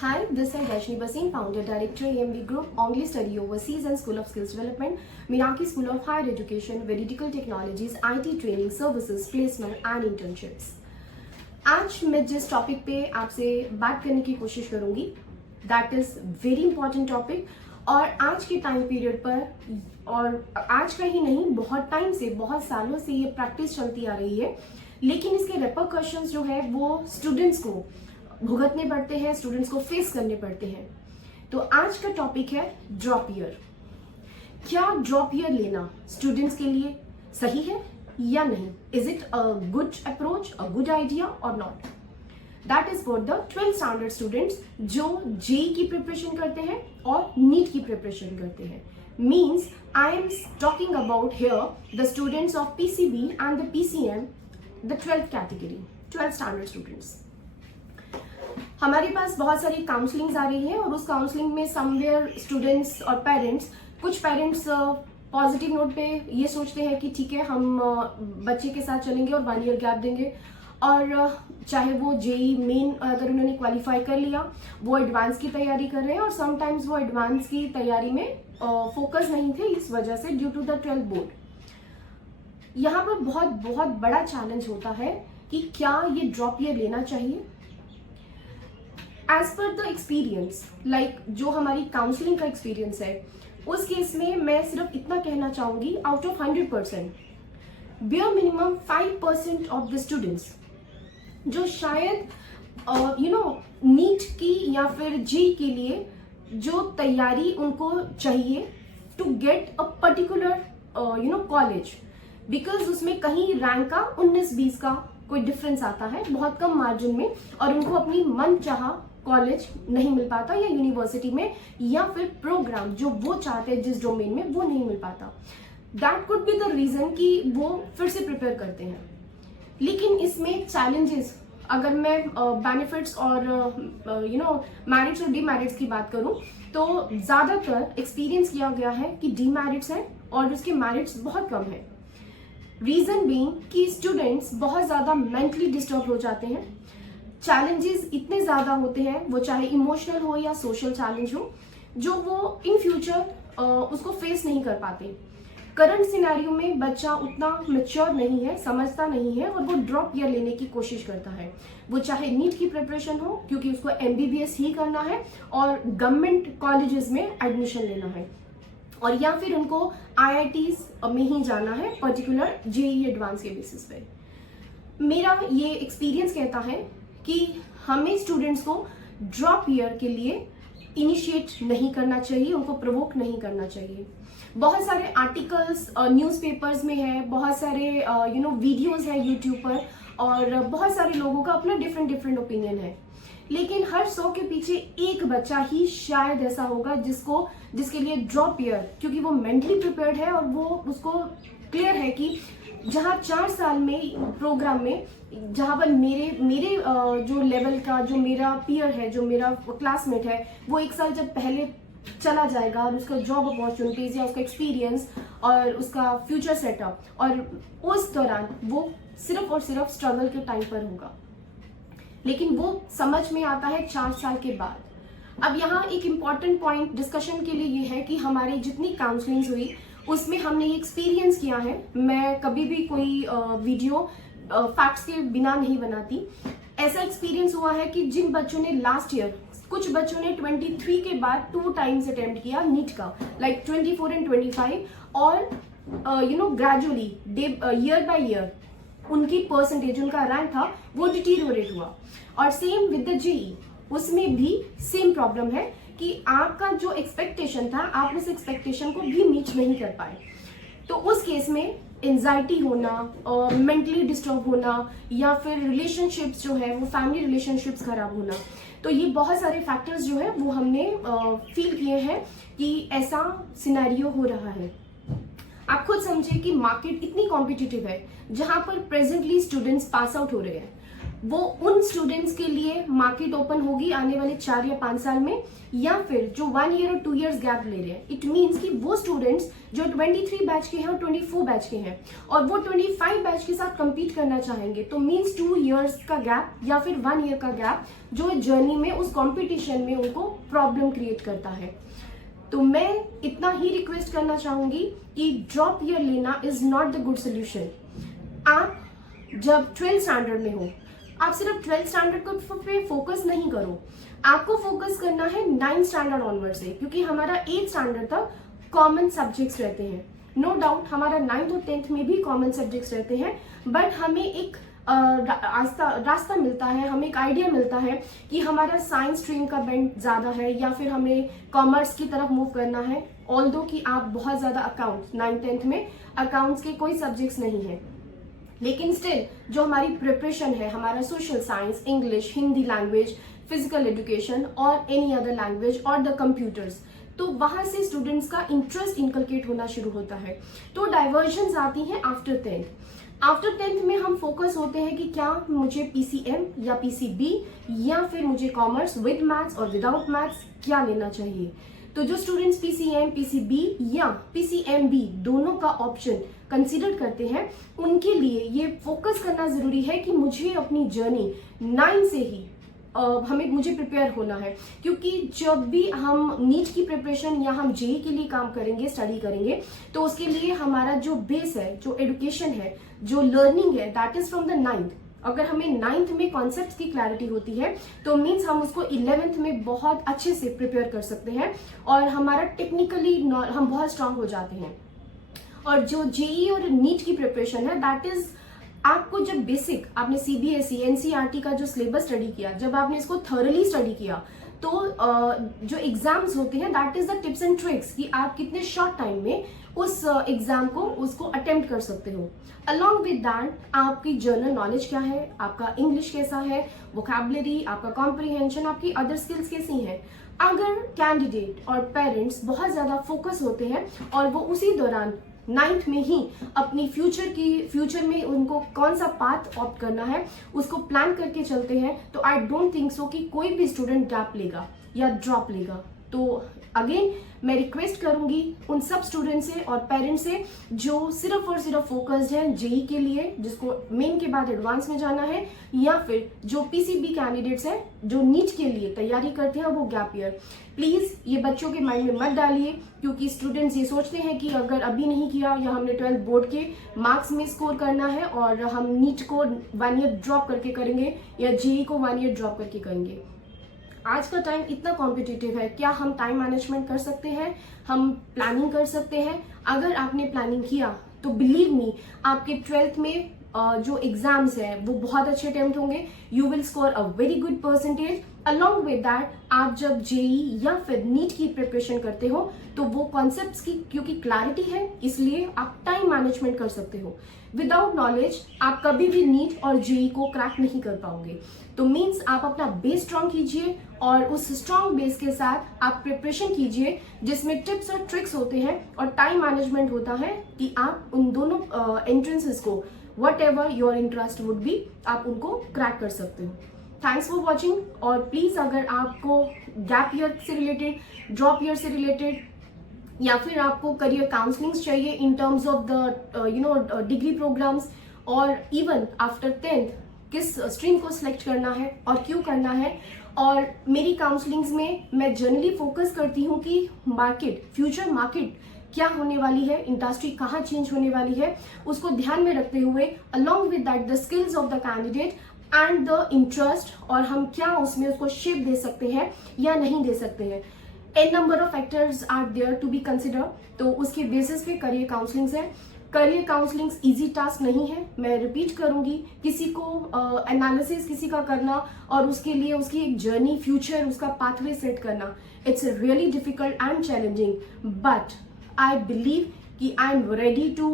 Hi, this is Rajni Basin, Founder Director AMB Group, Only Study Overseas and School of Skills Development, Miraki School of Higher Education, Veridical Technologies, IT Training Services, Placement and Internships. आज मैं जिस topic पे आपसे बात करने की कोशिश करूंगी that is very important topic और आज के टाइम पीरियड पर और आज का ही नहीं बहुत टाइम से बहुत सालों से ये प्रैक्टिस चलती आ रही है, लेकिन इसके रेपरकशंस जो है वो स्टूडेंट्स को भुगतने पड़ते हैं, स्टूडेंट्स को फेस करने पड़ते हैं। तो आज का टॉपिक है ड्रॉप ईयर। क्या ड्रॉप ईयर लेना स्टूडेंट्स के लिए सही है या नहीं? Is it a good approach, a good idea और not? That is for the 12th standard students जो जेई की प्रिपरेशन करते हैं और नीट की प्रिपरेशन करते हैं। Means I am talking about here the students of PCB and the PCM, the 12th category, 12th standard students. हमारे पास बहुत सारी काउंसलिंग्स आ रही है और उस काउंसलिंग में समवेयर स्टूडेंट्स और पेरेंट्स, कुछ पेरेंट्स पॉजिटिव नोट पे ये सोचते हैं कि ठीक है हम बच्चे के साथ चलेंगे और 1 ईयर गैप देंगे, और चाहे वो जेई मेन अगर उन्होंने क्वालिफाई कर लिया वो एडवांस की तैयारी कर रहे हैं और समटाइम्स वो एडवांस की तैयारी में फोकस नहीं थे इस वजह से due to the 12th board. यहाँ पर बहुत बहुत बड़ा चैलेंज होता है कि क्या ये ड्रॉप ईयर लेना चाहिए। As per the experience, like जो हमारी काउंसलिंग का एक्सपीरियंस है उस केस में मैं सिर्फ इतना कहना चाहूंगी, out of 100% bare minimum 5% of the students जो शायद नीट की या फिर जी के लिए जो तैयारी उनको चाहिए to get a particular college, because उसमें कहीं रैंक का 19-20 का कोई डिफरेंस आता है बहुत कम मार्जिन में और उनको अपनी मन चाहा कॉलेज नहीं मिल पाता या यूनिवर्सिटी में या फिर प्रोग्राम जो वो चाहते हैं जिस डोमेन में वो नहीं मिल पाता। That could be the reason कि वो फिर से प्रिपेयर करते हैं। लेकिन इसमें चैलेंजेस, अगर मैं बेनिफिट्स और मेरिट्स और डीमेरिट्स की बात करूं तो ज्यादातर एक्सपीरियंस किया गया है कि डीमेरिट्स हैं और उसके मेरिट्स बहुत कम है। रीजन बीइंग कि स्टूडेंट्स बहुत ज्यादा मेंटली डिस्टर्ब हो जाते हैं, चैलेंजेस इतने ज्यादा होते हैं, वो चाहे इमोशनल हो या सोशल चैलेंज हो, जो वो इन फ्यूचर उसको फेस नहीं कर पाते। करंट सिनेरियो में बच्चा उतना मैच्योर नहीं है, समझता नहीं है और वो ड्रॉप ईयर लेने की कोशिश करता है। वो चाहे नीट की प्रिपरेशन हो क्योंकि उसको एमबीबीएस ही करना है और गवर्नमेंट कॉलेजेस में एडमिशन लेना है, और या फिर उनको आईआईटीज में ही जाना है पर्टिकुलर जेईई एडवांस के बेसिस पे। मेरा ये एक्सपीरियंस कहता है कि हमें स्टूडेंट्स को ड्रॉप ईयर के लिए इनिशिएट नहीं करना चाहिए, उनको प्रोवोक नहीं करना चाहिए। बहुत सारे आर्टिकल्स न्यूज़पेपर्स में है, बहुत सारे वीडियोस हैं यूट्यूब पर और बहुत सारे लोगों का अपना डिफरेंट ओपिनियन है, लेकिन हर 100 के पीछे एक बच्चा ही शायद ऐसा होगा जिसके लिए ड्रॉप ईयर, क्योंकि वो मेंटली प्रिपेयर्ड है और वो उसको क्लियर है कि जहाँ 4 साल में प्रोग्राम में जहाँ पर मेरे जो लेवल का जो मेरा पीयर है, जो मेरा क्लासमेट है, वो 1 साल जब पहले चला जाएगा और उसका जॉब अपॉर्चुनिटीज या उसका एक्सपीरियंस और उसका फ्यूचर सेटअप, और उस दौरान वो सिर्फ और सिर्फ स्ट्रगल के टाइम पर होगा, लेकिन वो समझ में आता है 4 साल के बाद। अब यहाँ एक इम्पॉर्टेंट पॉइंट डिस्कशन के लिए ये है कि हमारी जितनी काउंसलिंग हुई उसमें हमने ये एक्सपीरियंस किया है, मैं कभी भी कोई वीडियो फैक्ट्स के बिना नहीं बनाती। ऐसा एक्सपीरियंस हुआ है कि जिन बच्चों ने लास्ट ईयर, कुछ बच्चों ने 23 के बाद 2 टाइम्स अटेम्प्ट किया नीट का, लाइक 24 एंड 25, और ग्रेजुअली ईयर बाय ईयर उनकी परसेंटेज, उनका रैंक था वो डिटीरियोरेट हुआ। और सेम विद द जेईई, उसमें भी सेम प्रॉब्लम है कि आपका जो एक्सपेक्टेशन था आप उस एक्सपेक्टेशन को भी मीट नहीं कर पाए। तो उस केस में एंजाइटी होना, मेंटली डिस्टर्ब होना, या फिर रिलेशनशिप्स जो है वो फैमिली रिलेशनशिप्स खराब होना, तो ये बहुत सारे फैक्टर्स जो है वो हमने फील किए हैं कि ऐसा सिनेरियो हो रहा है। आप खुद समझिए कि मार्केट इतनी कॉम्पिटिटिव है जहां पर प्रेजेंटली स्टूडेंट्स पास आउट हो रहे हैं वो उन स्टूडेंट्स के लिए मार्केट ओपन होगी आने वाले 4 या 5 साल में, या फिर जो 1 ईयर और 2 इयर्स गैप ले रहे हैं। इट मीन्स कि वो स्टूडेंट्स जो 23 बैच के हैं और 24 बैच के हैं और वो 25 बैच के साथ compete करना चाहेंगे, तो मीन्स 2 इयर्स का गैप या फिर 1 ईयर का गैप जो जर्नी में उस कॉम्पिटिशन में उनको प्रॉब्लम क्रिएट करता है। तो मैं इतना ही रिक्वेस्ट करना चाहूंगी कि ड्रॉप ईयर लेना is not the good solution. आप जब 12th स्टैंडर्ड में हो, आप सिर्फ 12th स्टैंडर्ड को पे फोकस नहीं करो, आपको फोकस करना है 9th स्टैंडर्ड ऑनवर्ड से, क्योंकि हमारा 8th स्टैंडर्ड तक कॉमन सब्जेक्ट्स रहते हैं। नो डाउट हमारा 9th और 10th में भी कॉमन सब्जेक्ट्स रहते हैं, बट हमें एक रास्ता मिलता है, हमें एक आइडिया मिलता है कि हमारा साइंस स्ट्रीम का बेंड ज़्यादा है या फिर हमें कॉमर्स की तरफ मूव करना है। ऑल्दो कि आप बहुत ज़्यादा अकाउंट्स 9th-10th में अकाउंट्स के कोई सब्जेक्ट्स नहीं है, लेकिन स्टिल जो हमारी प्रिपरेशन है, हमारा social science, English, Hindi language, physical education और एनी अदर लैंग्वेज और द कंप्यूटर्स, तो वहां से स्टूडेंट्स का इंटरेस्ट इनकलकेट होना शुरू होता है। तो डाइवर्जन्स आती हैं आफ्टर 10th। आफ्टर 10th में हम फोकस होते हैं कि क्या मुझे पीसीएम या पीसीबी या फिर मुझे कॉमर्स विद मैथ्स और विदाउट मैथ्स क्या लेना चाहिए। तो जो स्टूडेंट्स पीसीएम, पीसीबी या पीसीएमबी दोनों का ऑप्शन कंसीडर करते हैं, उनके लिए ये फोकस करना जरूरी है कि मुझे अपनी जर्नी 9 से ही मुझे प्रिपेयर होना है, क्योंकि जब भी हम नीट की प्रिपरेशन या हम जेई के लिए काम करेंगे, स्टडी करेंगे, तो उसके लिए हमारा जो बेस है, जो एजुकेशन है, जो लर्निंग है, that is from the 9th। अगर हमें 9th में कॉन्सेप्ट की क्लैरिटी होती है तो मीन्स हम उसको 11th में बहुत अच्छे से प्रिपेयर कर सकते हैं और हमारा टेक्निकली हम बहुत स्ट्रांग हो जाते हैं। और जो जेई और नीट की प्रिपरेशन है, दैट इज आपको जब बेसिक आपने सीबीएसई, एनसीईआरटी का जो सिलेबस स्टडी किया, जब आपने इसको थॉरली स्टडी किया, तो जो एग्जाम्स होते हैं that is the tips and tricks कि आप कितने शॉर्ट टाइम में उस एग्जाम को उसको अटेम्प्ट कर सकते हो। अलॉन्ग विद दैट आपकी जनरल नॉलेज क्या है, आपका इंग्लिश कैसा है, वोकैबुलरी, आपका कॉम्प्रिहेंशन, आपकी अदर स्किल्स कैसी हैं। अगर कैंडिडेट और पेरेंट्स बहुत ज्यादा फोकस होते हैं और वो उसी दौरान 9th में ही अपनी फ्यूचर में उनको कौन सा पाथ ऑप्ट करना है उसको प्लान करके चलते हैं, तो आई डोंट थिंक सो कि कोई भी स्टूडेंट गैप लेगा या ड्रॉप लेगा। तो अगेन मैं रिक्वेस्ट करूंगी उन सब स्टूडेंट से और पेरेंट्स से जो सिर्फ और सिर्फ फोकस्ड हैं जेई के लिए, जिसको मेन के बाद एडवांस में जाना है, या फिर जो पीसीबी कैंडिडेट्स हैं जो नीट के लिए तैयारी करते हैं वो गैप ईयर, प्लीज ये बच्चों के माइंड में मत डालिए, क्योंकि स्टूडेंट्स ये सोचते हैं कि अगर अभी नहीं किया या हमने 12th बोर्ड के मार्क्स में स्कोर करना है और हम नीट को 1 ईयर ड्रॉप करके करेंगे या जेई को 1 ईयर ड्रॉप करके करेंगे। आज का टाइम इतना कॉम्पिटिटिव है, क्या हम टाइम मैनेजमेंट कर सकते हैं, हम प्लानिंग कर सकते हैं? अगर आपने प्लानिंग किया तो बिलीव मी आपके 12th में जो एग्जाम्स है वो बहुत अच्छे अटेम्प्ट होंगे, you will score a very good percentage. Along with that आप जब जेई या फिर नीट की प्रिपरेशन करते हो तो वो कॉन्सेप्ट्स की क्योंकि क्लैरिटी है, इसलिए आप टाइम मैनेजमेंट कर सकते हो। विदाउट नॉलेज आप कभी भी नीट और जेई को क्रैक नहीं कर पाओगे। तो मीन्स आप अपना बेस स्ट्रॉन्ग कीजिए और उस स्ट्रॉन्ग बेस के साथ आप प्रिपरेशन कीजिए जिसमें टिप्स और ट्रिक्स होते हैं और टाइम मैनेजमेंट होता है कि आप उन दोनों एंट्रेंसेस को whatever your interest would be आप उनको क्रैक कर सकते हो। Thanks for watching. और प्लीज अगर आपको गैप ईयर से रिलेटेड, ड्रॉप ईयर से रिलेटेड या फिर आपको करियर काउंसलिंग्स चाहिए in terms of the degree programmes और इवन आफ्टर 10th किस स्ट्रीम को सिलेक्ट करना है और क्यों करना है, और मेरी काउंसलिंग्स में मैं जनरली फोकस करती हूँ कि मार्केट, फ्यूचर मार्केट क्या होने वाली है, इंडस्ट्री कहाँ चेंज होने वाली है, उसको ध्यान में रखते हुए along with that the skills of the candidate and the interest, और हम क्या उसमें उसको शेप दे सकते हैं या नहीं दे सकते हैं। An number of factors are there to be consider. तो उसके बेसिस पे करियर काउंसलिंग्स है। करियर काउंसलिंग्स इजी टास्क नहीं है, मैं रिपीट करूंगी। किसी को एनालिसिस किसी का करना और उसके लिए उसकी एक जर्नी, फ्यूचर, उसका पाथवे सेट करना, it's really difficult and challenging, but I believe कि I am ready to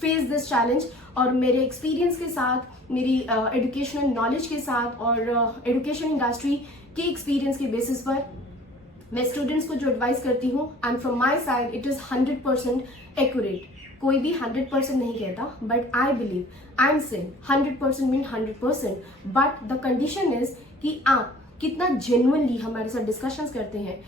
face this challenge। और मेरे एक्सपीरियंस के साथ, मेरी एजुकेशनल नॉलेज के साथ और एजुकेशन इंडस्ट्री के एक्सपीरियंस के बेसिस पर मैं स्टूडेंट्स को जो एडवाइस करती हूँ, and from my side it is 100% accurate. कोई भी 100% नहीं कहता, but I believe, I am saying 100% mean 100%, but the condition is कि आप कितना जेन्युइनली हमारे साथ डिस्कशंस करते हैं.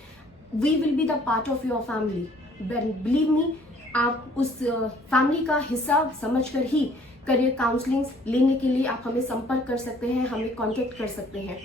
We will be the part of your family. Believe me, आप उस फैमिली का हिस्सा समझकर ही करियर काउंसलिंग लेने के लिए आप हमें संपर्क कर सकते हैं, हमें कॉन्टेक्ट कर सकते हैं.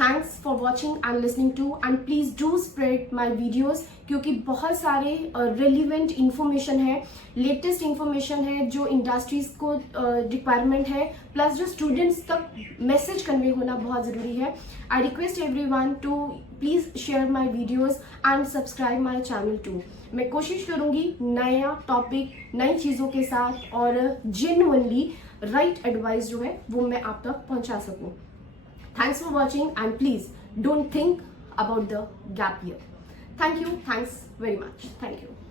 Thanks for watching and listening to, and please do spread my videos, क्योंकि बहुत सारे रिलीवेंट इंफॉर्मेशन है, लेटेस्ट इंफॉर्मेशन है जो इंडस्ट्रीज को रिक्वायरमेंट है, प्लस जो स्टूडेंट्स तक मैसेज कन्वे होना बहुत ज़रूरी है. I request everyone to please share my videos and subscribe my channel too. मैं कोशिश करूँगी नया टॉपिक, नई चीज़ों के साथ और जेन्युइनली राइट एडवाइस जो है वो मैं आप तक पहुँचा सकूँ. Thanks for watching, and please don't think about the gap year. Thank you. Thanks very much. Thank you.